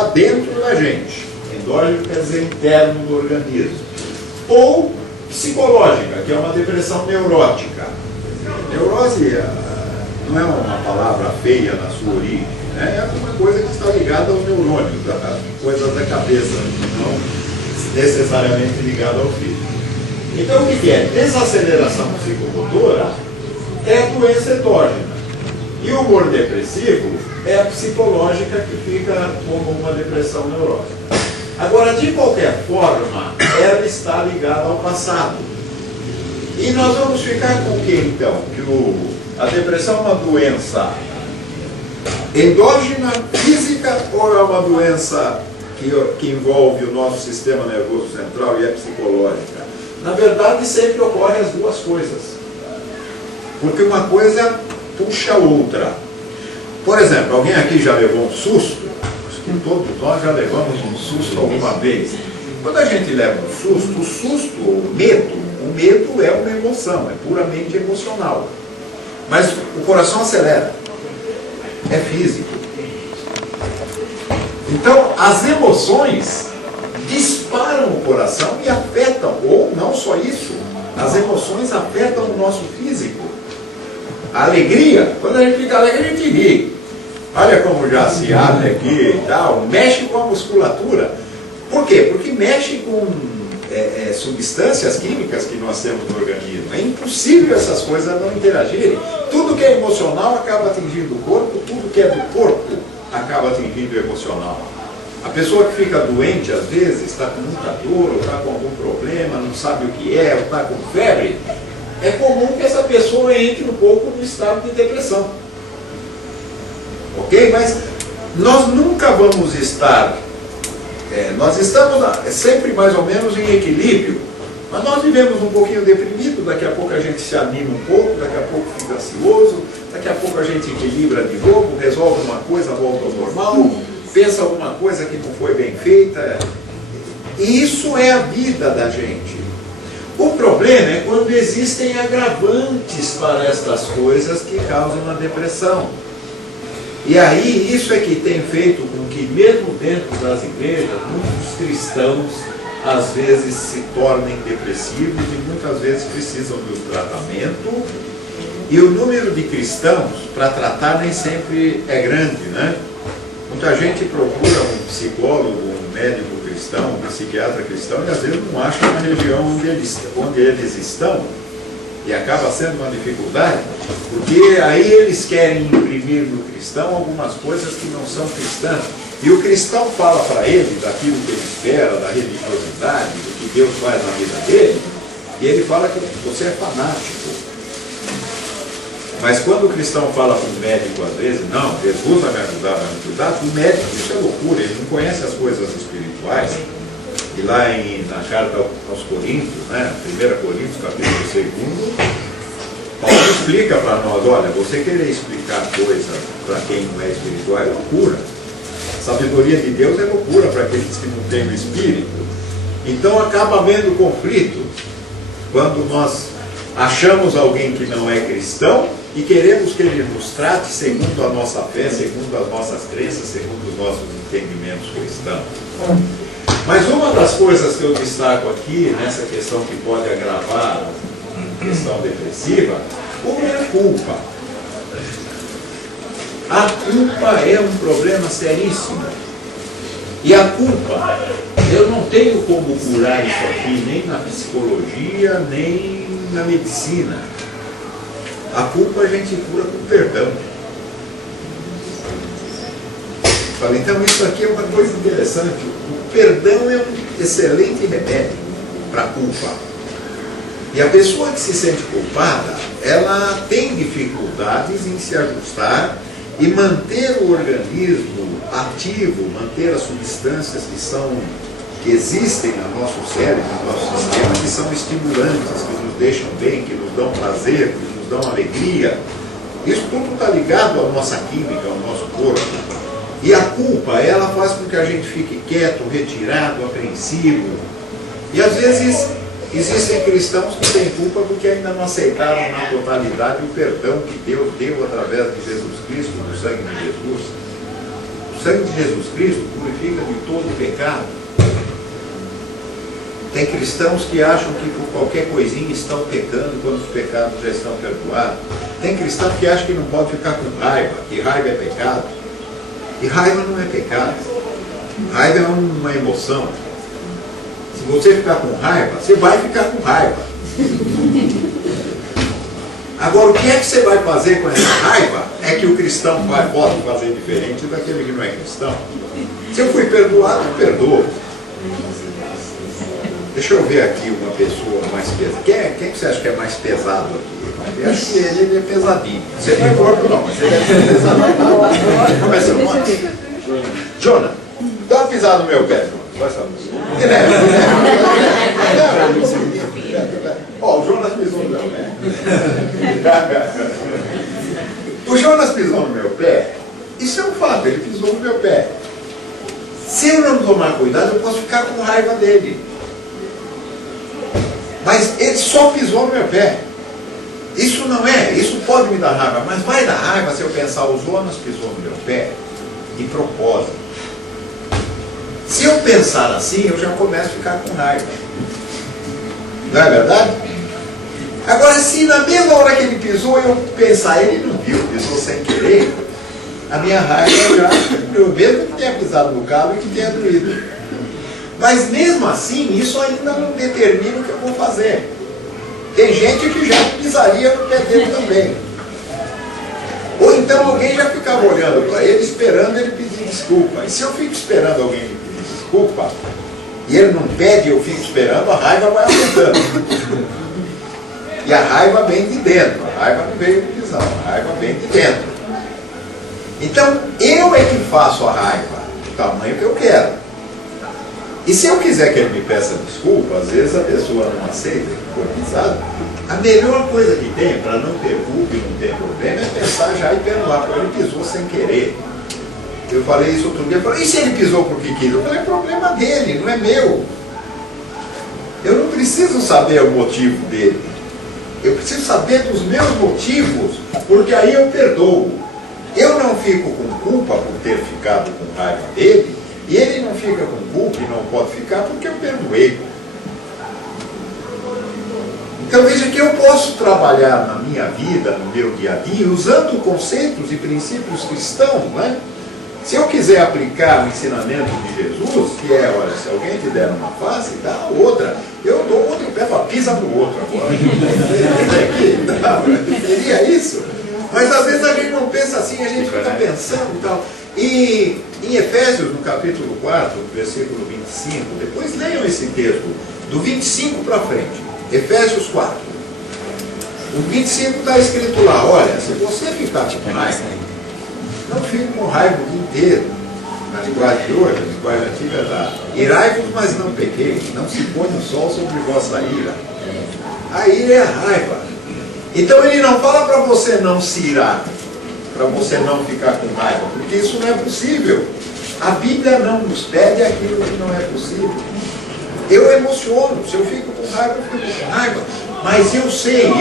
está dentro da gente. Endógeno quer dizer interno do organismo. Ou psicológica, que é uma depressão neurótica. Neurose não é uma palavra feia na sua origem, né? É alguma coisa que está ligada aos neurônios, a coisas da cabeça, não necessariamente ligada ao físico. Então, o que é? Desaceleração psicomotora é doença endógena. E o humor depressivo é a psicológica, que fica como uma depressão neurótica. Agora, de qualquer forma, ela está ligada ao passado. E nós vamos ficar com o que, então? Que a depressão é uma doença endógena, física, ou é uma doença que envolve o nosso sistema nervoso central e é psicológica? Na verdade, sempre ocorrem as duas coisas. Porque uma coisa puxa a outra. Por exemplo, alguém aqui já levou um susto? Acho que todos nós já levamos um susto alguma vez. Quando a gente leva um susto, o medo é uma emoção, é puramente emocional. Mas o coração acelera. É físico. Então, as emoções disparam o coração e afetam, ou não só isso, as emoções afetam o nosso físico. A alegria, quando a gente fica alegre, a gente ri. Olha como já se abre aqui e tal, mexe com a musculatura. Por quê? Porque mexe com substâncias químicas que nós temos no organismo. É impossível essas coisas não interagirem. Tudo que é emocional acaba atingindo o corpo, tudo que é do corpo acaba atingindo o emocional. A pessoa que fica doente, às vezes, está com muita dor, ou está com algum problema, não sabe o que é, ou está com febre, é comum que essa pessoa entre um pouco no estado de depressão. Ok? Mas nós nunca vamos estar... nós estamos sempre mais ou menos em equilíbrio, mas nós vivemos um pouquinho deprimido, daqui a pouco a gente se anima um pouco, daqui a pouco fica ansioso, daqui a pouco a gente equilibra de novo, resolve uma coisa, volta ao normal, pensa alguma coisa que não foi bem feita. E isso é a vida da gente. O problema é quando existem agravantes para estas coisas que causam a depressão. E aí, isso é que tem feito com que, mesmo dentro das igrejas, muitos cristãos, às vezes, se tornem depressivos e muitas vezes precisam do tratamento. E o número de cristãos para tratar nem sempre é grande, né? Muita gente procura um psicólogo, um médico cristão, um psiquiatra cristão, e às vezes não acha na região onde eles estão. E acaba sendo uma dificuldade, porque aí eles querem imprimir no cristão algumas coisas que não são cristãs. E o cristão fala para ele daquilo que ele espera, da religiosidade, do que Deus faz na vida dele, e ele fala que você é fanático. Mas quando o cristão fala para o médico, às vezes, não, Jesus vai me ajudar, vai me cuidar, o médico, isso é loucura, ele não conhece as coisas espirituais. E lá na carta aos Coríntios, né, 1 Coríntios, capítulo 2, Paulo explica para nós, olha, você querer explicar coisas para quem não é espiritual é loucura. A sabedoria de Deus é loucura para aqueles que não têm o Espírito. Então acaba havendo conflito quando nós achamos alguém que não é cristão e queremos que ele nos trate segundo a nossa fé, segundo as nossas crenças, segundo os nossos entendimentos cristãos. Mas uma das coisas que eu destaco aqui, nessa questão que pode agravar a questão depressiva, é a culpa. A culpa é um problema seríssimo. E a culpa, eu não tenho como curar isso aqui, nem na psicologia, nem na medicina. A culpa a gente cura com perdão. Falei, então isso aqui é uma coisa interessante. O perdão é um excelente remédio para a culpa. E a pessoa que se sente culpada, ela tem dificuldades em se ajustar e manter o organismo ativo, manter as substâncias que existem no nosso cérebro, no nosso sistema, que são estimulantes, que nos deixam bem, que nos dão prazer, que nos dão alegria. Isso tudo está ligado à nossa química, ao nosso corpo. E a culpa, ela faz com que a gente fique quieto, retirado, apreensivo. E às vezes existem cristãos que têm culpa porque ainda não aceitaram na totalidade o perdão que Deus deu através de Jesus Cristo, do sangue de Jesus. O sangue de Jesus Cristo purifica de todo pecado. Tem cristãos que acham que por qualquer coisinha estão pecando quando os pecados já estão perdoados. Tem cristão que acha que não pode ficar com raiva, que raiva é pecado. E raiva não é pecado. Raiva é uma emoção. Se você ficar com raiva, você vai ficar com raiva. Agora, o que é que você vai fazer com essa raiva é que o cristão pode fazer diferente daquele que não é cristão. Se eu fui perdoado, eu perdoo. Deixa eu ver aqui uma pessoa mais pesada. Quem que você acha que é mais pesado aqui? Eu acho que ele é pesadinho. Você não é gordo não, mas ele é pesadinho. Começa o Jonas, dá uma pisada no meu pé. Vai saber. Ó, o Jonas pisou no meu pé. O Jonas pisou no meu pé. Isso é um fato, ele pisou no meu pé. Se eu não tomar cuidado, eu posso ficar com raiva dele. Mas ele só pisou no meu pé. Isso não é, isso pode me dar raiva, mas vai dar raiva se eu pensar, o Jonas pisou no meu pé de propósito. Se eu pensar assim, eu já começo a ficar com raiva. Não é verdade? Agora, se na mesma hora que ele pisou, eu pensar, ele não viu, pisou sem querer, a minha raiva já, eu mesmo que tenha pisado no calo e que tenha doído. Mas mesmo assim, isso ainda não determina o que eu vou fazer. Tem gente que já pisaria no pé dele também. Ou então alguém já ficava olhando para ele, esperando ele pedir desculpa. E se eu fico esperando alguém me pedir desculpa, e ele não pede, eu fico esperando, a raiva vai aumentando. E a raiva vem de dentro, a raiva não veio de visão, a raiva vem de dentro. Então, eu é que faço a raiva, do tamanho que eu quero. E se eu quiser que ele me peça desculpa, às vezes a pessoa não aceita, que foi pisado, a melhor coisa que tem para não ter culpa e não ter problema é pensar já e perdoar, porque ele pisou sem querer. Eu falei isso outro dia, eu falei, e se ele pisou porque quis? Eu falei, é problema dele, não é meu. Eu não preciso saber o motivo dele. Eu preciso saber dos meus motivos, porque aí eu perdoo. Eu não fico com culpa por ter ficado com raiva dele, e ele não fica com culpa e não pode ficar porque eu perdoei. Então veja que eu posso trabalhar na minha vida, no meu dia a dia, usando conceitos e princípios cristãos, né? Se eu quiser aplicar o ensinamento de Jesus, que é, olha, se alguém te der uma face, dá a outra. Eu dou outro pé, pisa no outro agora. Não, seria isso? Mas às vezes a gente não pensa assim, a gente fica pensando e tal. E em Efésios, no capítulo 4, versículo 25, depois leiam esse texto, do 25 para frente, Efésios 4. O 25 está escrito lá, olha, se você ficar com raiva, não fique com raiva o dia inteiro. Na linguagem de hoje, a linguagem antiga está, irai-vos, mas não pequeis, não se põe o sol sobre vossa ira. A ira é a raiva. Então ele não fala para você não se irar, para você não ficar com raiva, porque isso não é possível. A Bíblia não nos pede aquilo que não é possível. Eu emociono, se eu fico com raiva, eu fico com raiva, mas eu sei,